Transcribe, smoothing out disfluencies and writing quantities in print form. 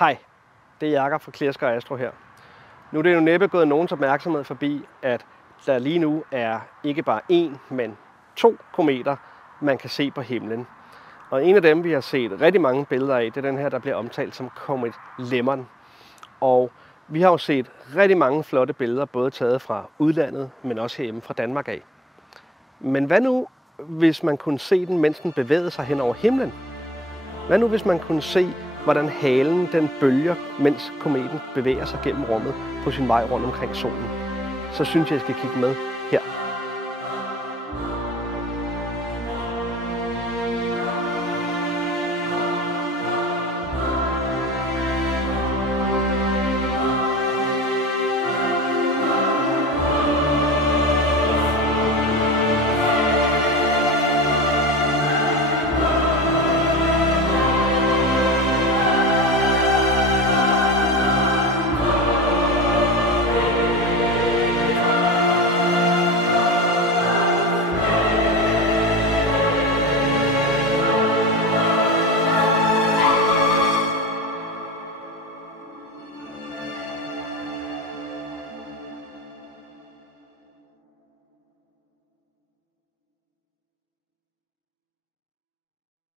Hej, det er Jakob fra Clear Sky Astro her. Nu er det jo næppe gået nogens opmærksomhed forbi, at der lige nu er ikke bare én, men 2 kometer, man kan se på himlen. Og en af dem, vi har set rigtig mange billeder af, det er den her, der bliver omtalt som Comet Lemon. Og vi har jo set rigtig mange flotte billeder, både taget fra udlandet, men også herhjemme fra Danmark af. Men hvad nu, hvis man kunne se den, mens den bevægede sig hen over himlen? Hvad nu, hvis man kunne se, hvordan halen den bølger, mens kometen bevæger sig gennem rummet på sin vej rundt omkring solen? Så synes jeg, I skal kigge med.